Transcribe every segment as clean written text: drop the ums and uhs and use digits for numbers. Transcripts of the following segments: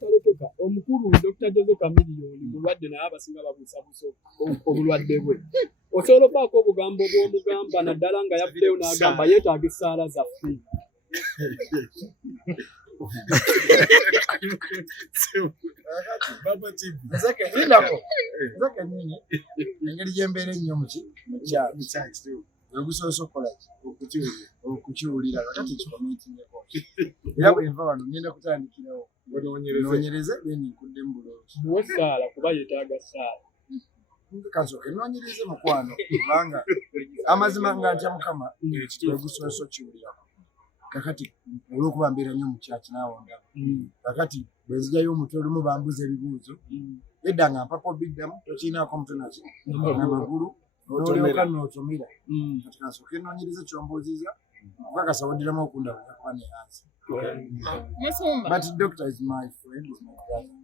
talekeka omukulu Dr. Jose Chameleon mulwadde naye abasinga babuusabuusa obulwadde bwe osobola okubaako obugambo bw'omugamba naddala nga yavuddeyo n'agamba yeetaaga essaala zaffe. engeri gyembeera ennyo mukyalo ogusoose okukola okukiwulira kakati kikomitingeko era bwenva wano ngenda kutandikirawo noonyereze nkudde mu bulungi muwe essaala kuba yeetaaga essaala kasooke noonyereze mukwano kubanga amazima nga ntya mukama ogusoose okiwulirako kakati olw'okuba mbeera nnyo mukyaki naawonda kakati bwenzijjayo omutwe olumu bambuza ebibuuzo edda nga mpaka obiddamu tokiinaako omutwe naki namagulu n'olyoka n'otomera kati kasooke noonyereze kyombuuziza okukakasa woddiramu okundabula kuba ne hansi. But doctor is my friend, is my brother.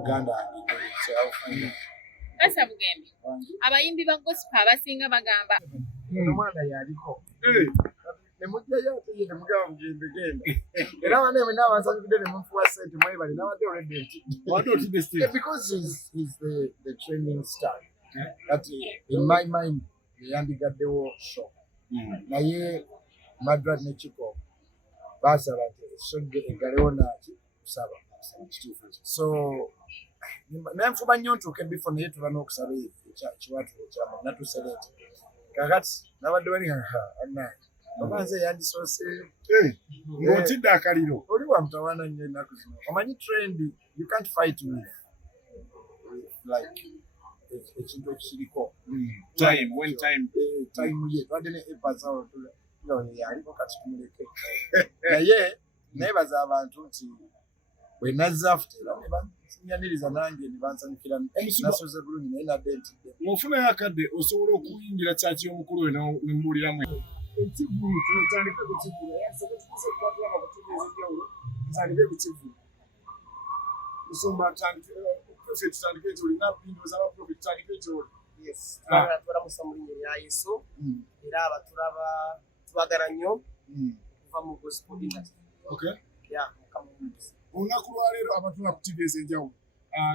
Uganda and Asa Bugembe. Abayimbi ba gospel abasinga bagamba. Omwana yaliko. Nemujja yate ye mugamba Bugembe genda. Era wane mwe n'abansanyukidde ne munfuwa ssente mwebale n'abadde already. What do you think? Because he's the training star. That in my mind yandigaddewo show. Naye Madrid ne Chico. Basaba nti egalewo naki kusaba so nenfuba nnyo ntuuke bifo naye tuba n'okusaba ekiwatu ekyamu natuselete kakati nabadde bali anange obanze yandisoose ng'otidde akaliro oli wa mutawaana nnyo ennaku zino omanyi trend you can't fight with like ekintu ekiriko time ye twadde ne epasawo yaliko kati tumuleke naye nebaza abantu nti bwe nazza afutera ne banyaniriza nange ne bansanyukira nasoze bulungi naye nadde ntidde mufunayo akadde osobola okuyingira kyaki y'omukulu oyo nemubuuliramu ekivulu tutandike ku kivulu tukuze kukwatira abategeeza enjawulo tutandike ku kivulu nsumba profet tutandike ekyo olina bindoza abaprofet tutandike ekyo yes tulamusa mu linnya lya Yesu era abatulaba tubagala nnyo kuva mu gospel industry. Okay. Yeah, olunaku lwaleero abantu bakutegeeza enjawulo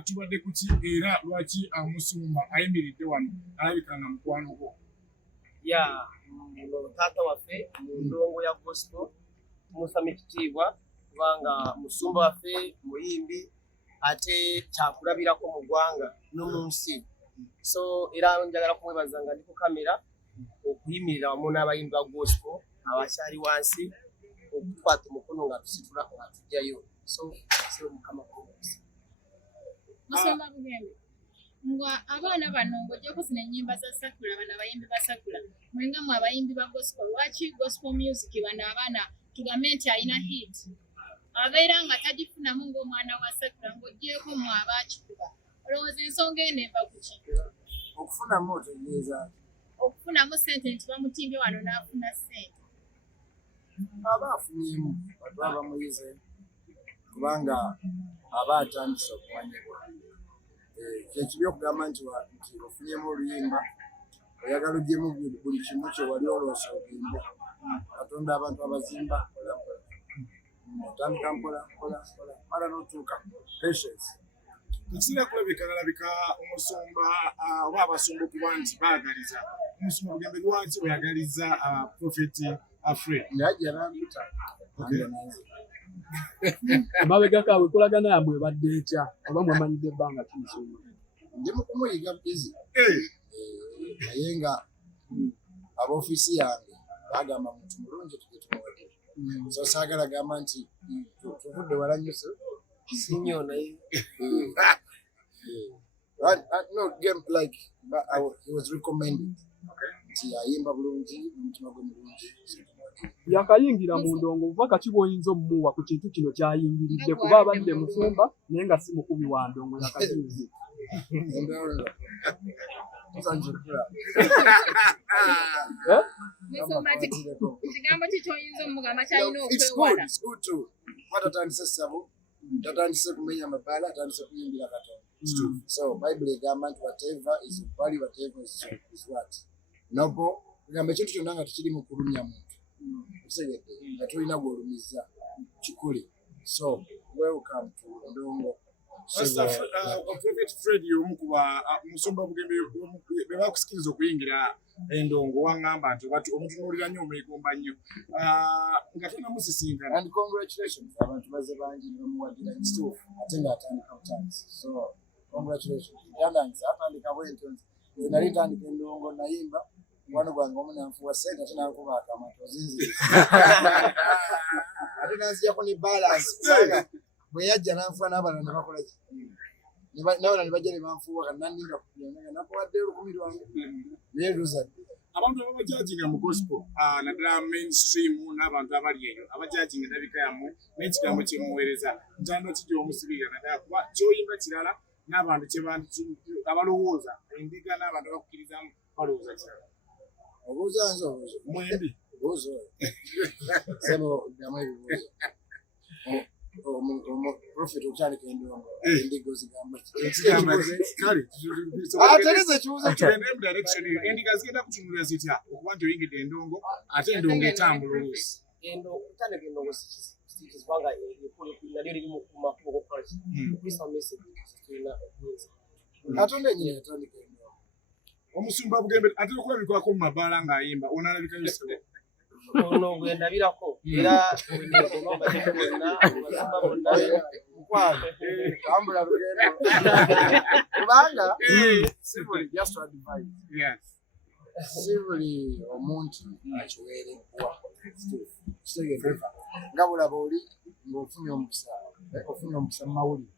tubadde kuki era lwaki Musumba ayimiridde wano alabika nga mukwano gwo? Yeah, taata waffe mu ndongo ya gospel tumusama ekitiibwa kubanga Musumba waffe muyimbi ate kyakulabirako mu ggwanga no mu nsi. So era njagala kumwebaza nga ndi ku kamera okuyimirira wamu n'abayimbi ba gospel abakyali wansi okukwata omukono nga tusitula nga tujjayo so mukama kubuuza Musumba Bugembe ngwa abaana bano ng'ojjako zino ennyimba za sakula bano abayimbi ba sakula mwenga mu abayimbi ba gospel lwaki gospel music bano abaana tugambe nti alina hit abeera nga tagifunamu ng'omwana wa sakula ng'oggyeko mu abaakikuba olowooza ensonga eno eva ku ki? okufunamu otegeeza okufunamu ssente nti bamutimbye wano n'afuna ssente aba afunyemu batwa bamuyize kubanga aba atandise okumanyibwa kyekibi okugamba nti ofunyemu oluyimba oyagala ogyemu buli kimu kye wali oloosa ogimbe katonda abantu abazimba otandika mpola mala n'otuuka patience Nsinga kulabika nalabika Omusumba oba abasumba okuba nti baagaliza Omusumba Bugembe lwaki oyagaliza Prophet Afraid ng'ajja n'ampita amabega kaabwe kolagana yabwe ebadde etya oba mwamanyidde ebbanga kimusumba ndi mu kumuyiga bizi naye nga ab'ofiisi yange bagamba muntu mulungi tujje tumuwadde so saagala gamba nti tuvudde wala nnyo sinyo naye no game like he was recommended nti ayimba bulungi n'omutima gwe mulungi yakayingira mu ndongo vaka kibwoyinza omumuwa ku kintu kino kyayingiridde kuba abadde musumba naye nga si mukubi wa ndongo yakayingira kigambo ki ky'oyinza omugamba kyalina okwewala? It's good too. What atandise ssabo tatandise kumenya mabaala atandise kuyimbira Katonda. So Bible egamba nti whatever is value, whatever is what noble egamba ekintu kyonna nga tukiri mu kulumya muntu. Nga tulina gw'olumiza kikule. So welcome to Ndongo. Pastor Prophet Fred y'omu ku musumba Bugembe be bakusikiriza okuyingira Endongo wangamba nti bati omutunuulira nnyo omwegomba nnyo nga tonamusisinkana. And congratulations abantu baze bangi ne bamuwagira ekituufu ate ng'atandika butanzi. So congratulations. Ndandanzi atandika bwentonzi. Nze nali ntandika Endongo nayimba mwana gwange omunanfuwa sente ate nankuba akamato zinziri. Ate nanzijako ne balance kubanga bwe yajja nanfuwa n'abalala ne bakola ki n'abalala ne bajja ne banfuwa kati nandinda kubyanga nakuwadde olukumi lwange naye luzadde. Abantu abajajinga mu gospel naddala mainstream n'abantu abali eyo abajajinga endabika yammwe n'ekigambo kye muweereza ntaano kijja omusibira naddala kuba ky'oyimba kirala n'abantu abalowooza endiga n'abantu abakukkirizamu balowooza kirala. Obuuza nze obuuzo mwembi obuuzo sebo ddamu ebibuuzo. Prophet okyalika Endongo endigo zigamba kale atereza ekibuuzo tugende mu direction eyo endiga zigenda kutunulira zitya okuba nti oyingidde Endongo ate Endongo etambula oluusi okutandika Endongo sikizibanga nalyo liri mu makubo gokukola kukwisa message tulina okunyinza Katonda ennyini yatandika Endongo. omusumba Bugembe ate okulabikako mu mabaala ng'ayimba onaalabika yosebo ono gwe ndabirako era olomba kyonna abasumba bonna mukwano tambula lugendo kubanga sibuli just to advise sibuli omuntu akiweereddwa kitegeeza nga bulaba oli ng'ofunye omukisa mu mawulire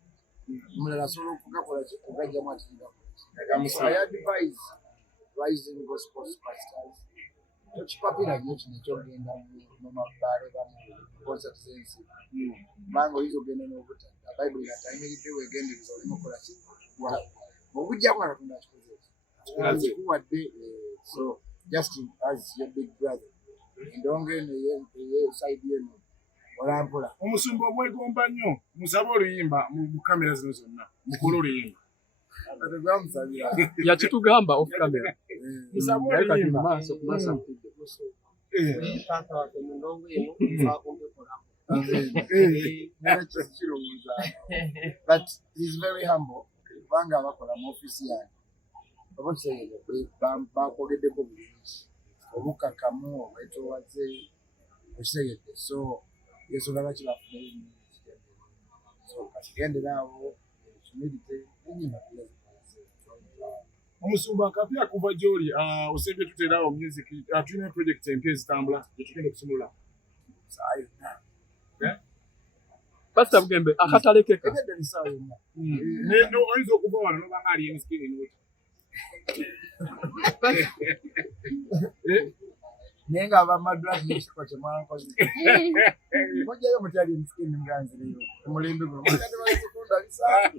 omulala asobola okugakola ogajjamu ati advise rising gospel superstars tokipapira nnyo kino ekyogenda mu mabaale bamu concert zensi kubanga oyinza ogenda n'obutadda bayibuli atayimiridde weegendereza olina okukola ki obujjaku nga Katonda akikuwadde so just as your big brother Endongo eno ey'eside eno olampola. Omusumba omwegomba nnyo musabe oluyimba mu kamera zino zonna mukole oluyimba gwamusabira yakitugamba off camera musabe kati oluyimba maaso kumasa taata waffe mu Ndongo eno nfakumbekolako kirowooza but he's very humble kubanga abakola mu ofiisi yange oba kitegedde bakwogeddeko bulungi obukakamu obwetoowaze okitegedde so yesobola bakibafune so katigenderaawo humility enyima omusumba kapya kuva gy'oli osembye tuteerawo music tulina project empya ezitambula gyetugenda okusumulula Pastor Bugembe akatalekeka egedde lisaawa yonna oyinza okuva wano nobanga ali emisikini noti naye ng'abamadrasi n'ekiko kye mwankoze mujjayo muti ali emisikini muganzireyo omulembe guno mugandebazikunda lisaawa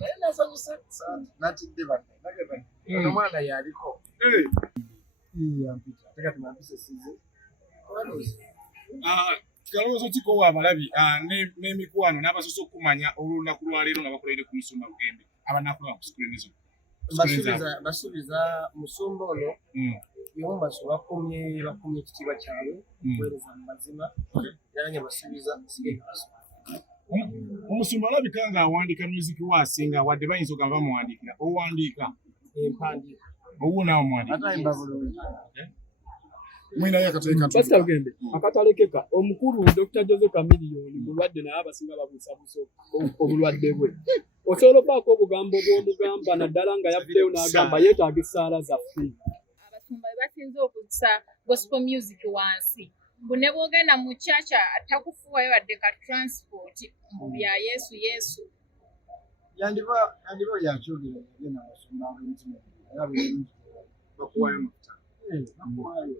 naye nasanyuse natidde banne ono mwana yaliko yampita ate kati mampisa esize kalowoozo kikowa abalabi n'emikwano n'abasoose okumanya olw'olunaku lwaleero nga bakoleire ku musumba Bugembe abanakulaba ku sikulinizo basuubiza musumba ono yomu bakumye ekitiibwa kyabwe okuweereza mu mazima era nga basuubiza sigenda basoma omusumba alabika ng'awandiika music waasinga wadde bayinza ogamba bamuwandiikira owandiika empandiika owuwo naawe muwandiika atayimba bulungi mwinayo akateeka Pastor Bugembe akatalekeka omukulu Dr. Jose Chameleon mulwadde naye abasinga babuusabuusa obulwadde bwe osobola obbaako obugambo bw'omugamba naddala nga yavuddeyo n'agamba yeetaaga essaala zaffe abasumba be basinze okussa gospel music wansi mbu ne bw'ogenda mu chacha takufuwayo wadde ka transport mu bya yesu yandiba yakyogera yagenda abasumba ab'emitima era bulungi bakuwayo amafuta bakuwayo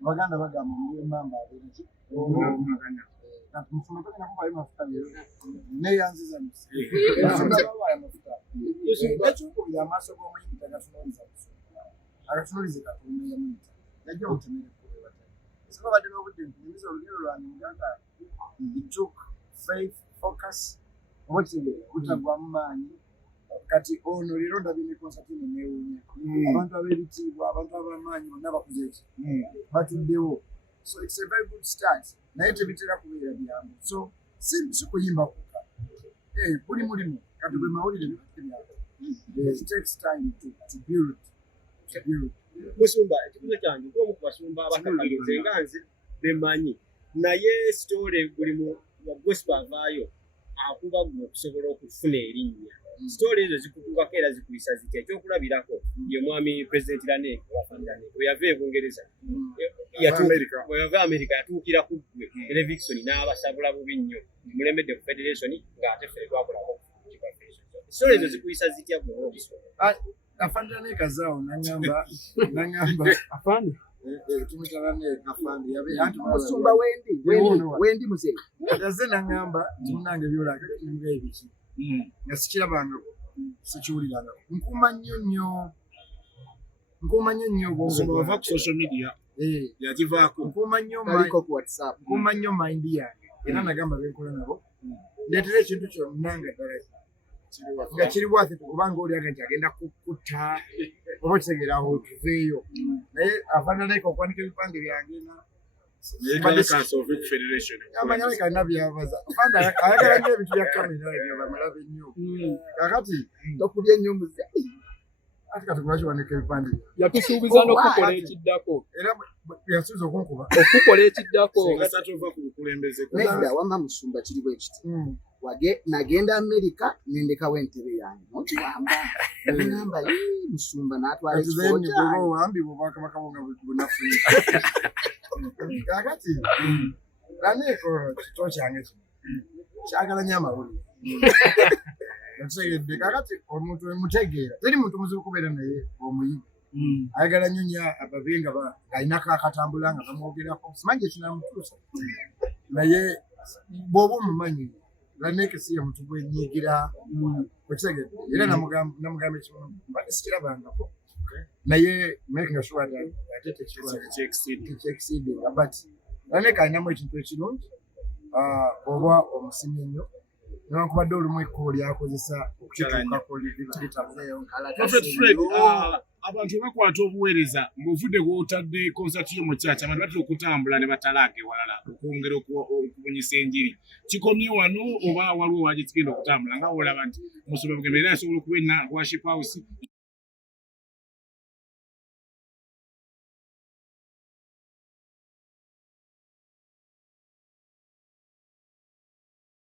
abaganda bagamba omulembamba abeereki omaganya kati musumba togenda kubayo mafuta leero neyanziza babayo amafuta nekyokubiri amaaso g'omuyimbi tagatunuliza busumba agatunulize Katonda yamuyita yajja mutemere kubebatali badde n'obudde nkunyumiza olugero lwange muganda it took faith focus oba kitegeera butagwamu maanyi kati ono leero ndabye ne konsati eno neewuunya abantu ab'ebitiibwa abantu ab'amaanyi bonna bakuze eki batuddewo so it's a very good start naye tebitera kubeera byangu so si kuyimba kuka buli mulimu kati bwe mawulire it takes time to build. Musumba ekibuzo kyange ng'omu ku basumba abatakalize nga nze bemanyi naye story buli mu gospel avaayo akuba gwe okusobola okufuna erinnya story ezo zikukubako era zikuyisa zitya ekyokulabirako ye mwami president Alein bwe yava e Bungereza bwe yava America yatuukira ku ggwe television n'abasabula bubi nnyo mulembedde ku federation ng'ate ffe twakolako story ezo zikuyisa zitya gwe obisoma afandane kazao nangamba afande tumutana afande yabe antu musumba wendi muzee yaze nangamba tunange byola kati ngai biki ngasikira banga sikiwuliranga nkuma nnyo Musumba wava ku social media yagivaako nkuma nnyo kaliko ku WhatsApp nkuma nnyo mind yange era nagamba benkola nabo ndetera ekintu kyonnanga ddala nga kiri bwate kubanga oli agenda kukutta oba kitegeera aho tuveeyo naye afananeko okwanika ebipande byange amanyala kalina byabaza fanda ayagala nnyo ebintu bya kamera ebyo bamalabe nnyo kakati tokubye nnyo muze ati kati kulwaki wanika ebipande yatusuubiza n'okukola ekiddako era yasuubiza okunkuba okukola ekiddako satova ku bukulembeze nedda wamma musumba kiri bwe kiti nagenda America nendekawo entebe yange nokiwamba namba musumba n'atwala ekifo wambibwa obwakabaka bonga bunafuni kakati Alein kito kyange kino kyagala nnyo amawulire nakitegedde kakati omuntu emutegeera teri muntu muzibu kubeera naye omuyivu ayagala nnyo nnyo ababe nga ng'alinako akatambula nga bamwogerako simanyi ekinamutuusa naye bw'oba omumanyi Alein si ye muntu gwenyiigira okitegedde era namugamba ekimu mbadde sikirabangako naye making sure that ate tekyexceedinga but Alein alinamu ekintu ekirungi oba omusimye nnyo newankubadde olumu ekkubo lyakozesa okukituukako litaveeyo Prophet Fred abantu bakwata obuweereza ng'ovudde gw'otadde konsati yo mu kyaki abantu batera okutambula ne batalaaka ewalala okwongera okubunyisa enjiri kikomye wano oba waliwo waagye kigenda okutambula nga olaba nti Musumba Bugembe era asobola okuba worship house